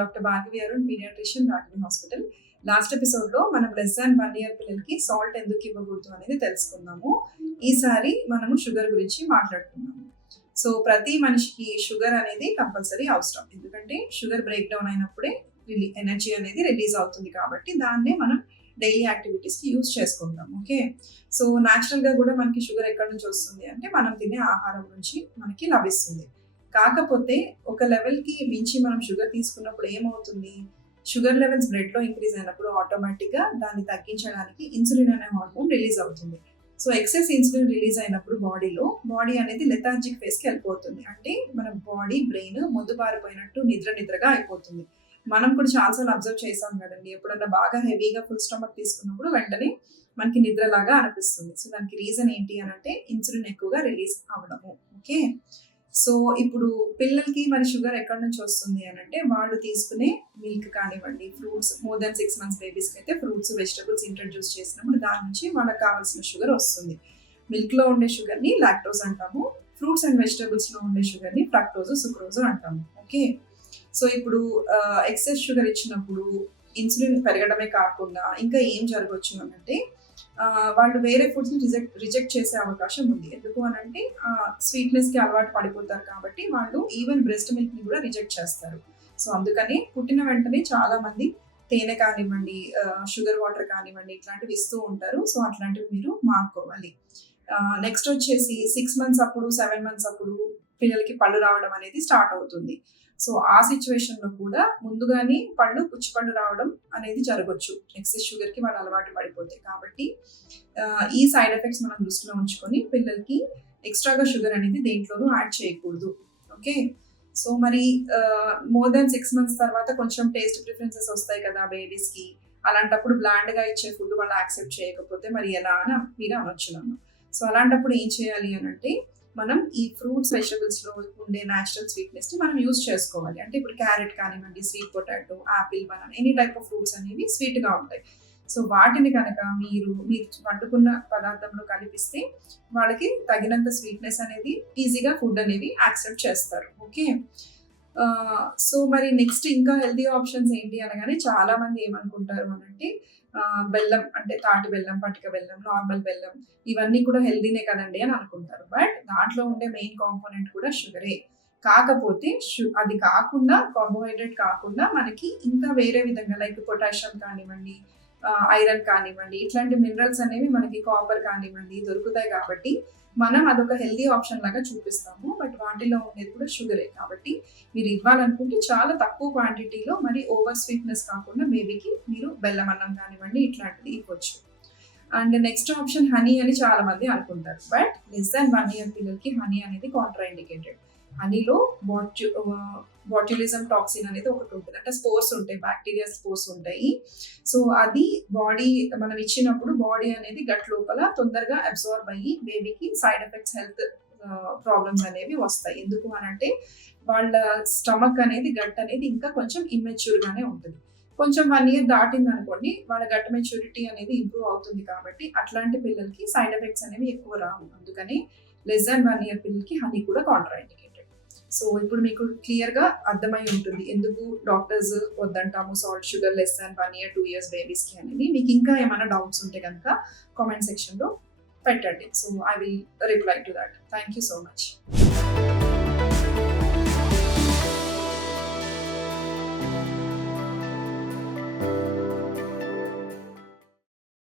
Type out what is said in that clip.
Doctor Bhargavi Arun paediatrician Raghavi hospital. Last ఎపిసోడ్లో మనం less than one year పిల్లలకి salt ఎందుకు ఇవ్వకూడదు అనేది తెలుసుకుందాము. ఈసారి మనము షుగర్ గురించి మాట్లాడుకుందాము. సో ప్రతి మనిషికి షుగర్ అనేది కంపల్సరీ అవసరం. ఎందుకంటే షుగర్ బ్రేక్ డౌన్ అయినప్పుడే ఎనర్జీ అనేది రిలీజ్ అవుతుంది కాబట్టి దాన్నే మనం డైలీ యాక్టివిటీస్కి యూజ్ చేసుకుంటాం ఓకే సో న్యాచురల్గా కూడా మనకి షుగర్ ఎక్కడి నుంచి వస్తుంది అంటే మనం తినే ఆహారం నుంచి మనకి లభిస్తుంది. కాకపోతే ఒక లెవెల్కి మించి మనం షుగర్ తీసుకున్నప్పుడు ఏమవుతుంది? షుగర్ లెవెల్స్ బ్లడ్లో ఇంక్రీజ్ అయినప్పుడు ఆటోమేటిక్గా దాన్ని తగ్గించడానికి ఇన్సులిన్ అనే హార్మోన్ రిలీజ్ అవుతుంది. సో ఎక్సెస్ ఇన్సులిన్ రిలీజ్ అయినప్పుడు బాడీలో బాడీ అనేది లెథార్జిక్ ఫేస్కి వెళ్ళిపోతుంది. అంటే మన బాడీ బ్రెయిన్ మొద్దుబారిపోయినట్టు నిద్ర నిద్రగా అయిపోతుంది. మనం కూడా చాలాసార్లు అబ్జర్వ్ చేసాం కదండి ఎప్పుడన్నా బాగా హెవీగా ఫుల్ స్టమక్ తీసుకున్నప్పుడు వెంటనే మనకి నిద్రలాగా అనిపిస్తుంది. సో దానికి రీజన్ ఏంటి అని అంటే ఇన్సులిన్ ఎక్కువగా రిలీజ్ అవ్వడము. ఓకే? సో ఇప్పుడు పిల్లలకి మరి షుగర్ ఎక్కడి నుంచి వస్తుంది అని అంటే వాళ్ళు తీసుకునే మిల్క్ కానివ్వండి fruits more than six months బేబీస్కి అయితే ఫ్రూట్స్ వెజిటబుల్స్ ఇంట్రడ్యూస్ చేసినప్పుడు దాని నుంచి వాళ్ళకి కావాల్సిన షుగర్ వస్తుంది. మిల్క్లో ఉండే షుగర్ని లాక్టోజ్ అంటాము ఫ్రూట్స్ అండ్ వెజిటబుల్స్లో ఉండే షుగర్ని ఫ్రక్టోజ్ సుక్రోజ్ అంటాము. ఓకే సో ఇప్పుడు ఎక్సెస్ షుగర్ ఇచ్చినప్పుడు ఇన్సులిన్ పెరగడమే కాకుండా ఇంకా ఏం జరగవచ్చు అని అంటే వాళ్ళు వేరే ఫుడ్స్ని రిజెక్ట్ రిజెక్ట్ చేసే అవకాశం ఉంది. ఎందుకు అని అంటే స్వీట్నెస్కి అలవాటు పడిపోతారు కాబట్టి వాళ్ళు ఈవెన్ బ్రెస్ట్ మిల్క్ని కూడా రిజెక్ట్ చేస్తారు. సో అందుకని పుట్టిన వెంటనే చాలామంది తేనె కానివ్వండి షుగర్ వాటర్ కానివ్వండి ఇట్లాంటివి ఇస్తూ ఉంటారు. సో అట్లాంటివి మీరు మానుకోవాలి నెక్స్ట్ వచ్చేసి సిక్స్ మంత్స్ అప్పుడు సెవెన్ మంత్స్ అప్పుడు పిల్లలకి పళ్ళు రావడం అనేది స్టార్ట్ అవుతుంది. సో ఆ సిచ్యువేషన్లో కూడా ముందుగానే పళ్ళు పుచ్చిపళ్ళు రావడం అనేది జరగచ్చు. ఎక్సెస్ షుగర్కి వాళ్ళు అలవాటు పడిపోతాయి కాబట్టి ఈ సైడ్ ఎఫెక్ట్స్ మనం దృష్టిలో ఉంచుకొని పిల్లలకి ఎక్స్ట్రాగా షుగర్ అనేది దేంట్లోనూ యాడ్ చేయకూడదు. ఓకే సో మరి మోర్ దెన్ సిక్స్ మంత్స్ తర్వాత కొంచెం టేస్ట్ ప్రిఫరెన్సెస్ వస్తాయి కదా బేబీస్కి అలాంటప్పుడు బ్లాండ్గా ఇచ్చే ఫుడ్ వాళ్ళు యాక్సెప్ట్ చేయకపోతే మరి ఎలా అని మీరు అనొచ్చు నన్ను సో అలాంటప్పుడు ఏం చేయాలి అని అంటే మనం ఈ ఫ్రూట్స్ వెజిటబుల్స్లో ఉండే న్యాచురల్ స్వీట్నెస్ని మనం యూస్ చేసుకోవాలి. అంటే ఇప్పుడు క్యారెట్ కానివ్వండి sweet potato apple banana any type of fruits అనేవి స్వీట్గా ఉంటాయి. సో వాటిని కనుక మీరు మీరు వండుకున్న పదార్థంలో కలిపిస్తే వాళ్ళకి తగినంత స్వీట్నెస్ అనేది ఈజీగా ఫుడ్ అనేది యాక్సెప్ట్ చేస్తారు. ఓకే? సో మరి నెక్స్ట్ ఇంకా హెల్తీ ఆప్షన్స్ ఏంటి అనగానే చాలా మంది ఏమనుకుంటారు అనంటే బెల్లం అంటే తాటి బెల్లం పటిక బెల్లం నార్మల్ బెల్లం ఇవన్నీ కూడా హెల్దీనే కదండి అని అనుకుంటారు. బట్ దాంట్లో ఉండే మెయిన్ కాంపోనెంట్ కూడా షుగరే కాకపోతే అది కాకుండా కార్బోహైడ్రేట్ కాకుండా మనకి ఇంకా వేరే విధంగా లైక్ పొటాషియం కానివ్వండి ఐరన్ కానివ్వండి ఇట్లాంటి మినరల్స్ అనేవి మనకి కాపర్ కానివ్వండి దొరుకుతాయి కాబట్టి మనం అదొక హెల్దీ ఆప్షన్ లాగా చూపిస్తాము. బట్ వాటిలో ఉండేది కూడా షుగరే కాబట్టి మీరు ఇవ్వాలనుకుంటే చాలా తక్కువ క్వాంటిటీలో మరి ఓవర్ స్వీట్నెస్ కాకుండా బేబీకి మీరు బెల్లం అన్నం కానివ్వండి ఇట్లాంటిది ఇవ్వచ్చు. అండ్ నెక్స్ట్ ఆప్షన్ హనీ అని చాలా మంది అనుకుంటారు. But less than one year పిల్లలకి హనీ అనేది కాంట్రా ఇండికేటెడ్ హనీలో బాట్యు బాట్యులిజం టాక్సిన్ అనేది ఒకటి ఉంటుంది. అంటే స్పోర్స్ ఉంటాయి బ్యాక్టీరియా స్పోర్స్ ఉంటాయి. సో అది బాడీ మనం ఇచ్చినప్పుడు బాడీ అనేది గట్ లోపల తొందరగా అబ్జార్బ్ అయ్యి బేబీకి సైడ్ ఎఫెక్ట్స్ హెల్త్ ప్రాబ్లమ్స్ అనేవి వస్తాయి. ఎందుకు అని అంటే వాళ్ళ స్టమక్ అనేది గట్ అనేది ఇంకా కొంచెం ఇమ్మెచ్యూర్గానే ఉంటుంది. కొంచెం వన్ ఇయర్ దాటింది అనుకోండి వాళ్ళ గట్ మెచ్యూరిటీ అనేది ఇంప్రూవ్ అవుతుంది కాబట్టి అట్లాంటి పిల్లలకి సైడ్ ఎఫెక్ట్స్ అనేవి ఎక్కువ రావు. అందుకని లెస్ దాన్ వన్ ఇయర్ పిల్లలకి హనీ కూడా కాంట్రాఇండికేటెడ్ సో ఇప్పుడు మీకు క్లియర్గా అర్థమై ఉంటుంది ఎందుకు doctors వద్దంటాము salt sugar less than one year two years బేబీస్కి అనేది. మీకు ఇంకా ఏమైనా డౌట్స్ ఉంటే కనుక కామెంట్ సెక్షన్లో పెట్టండి. So I will reply to that thank you so much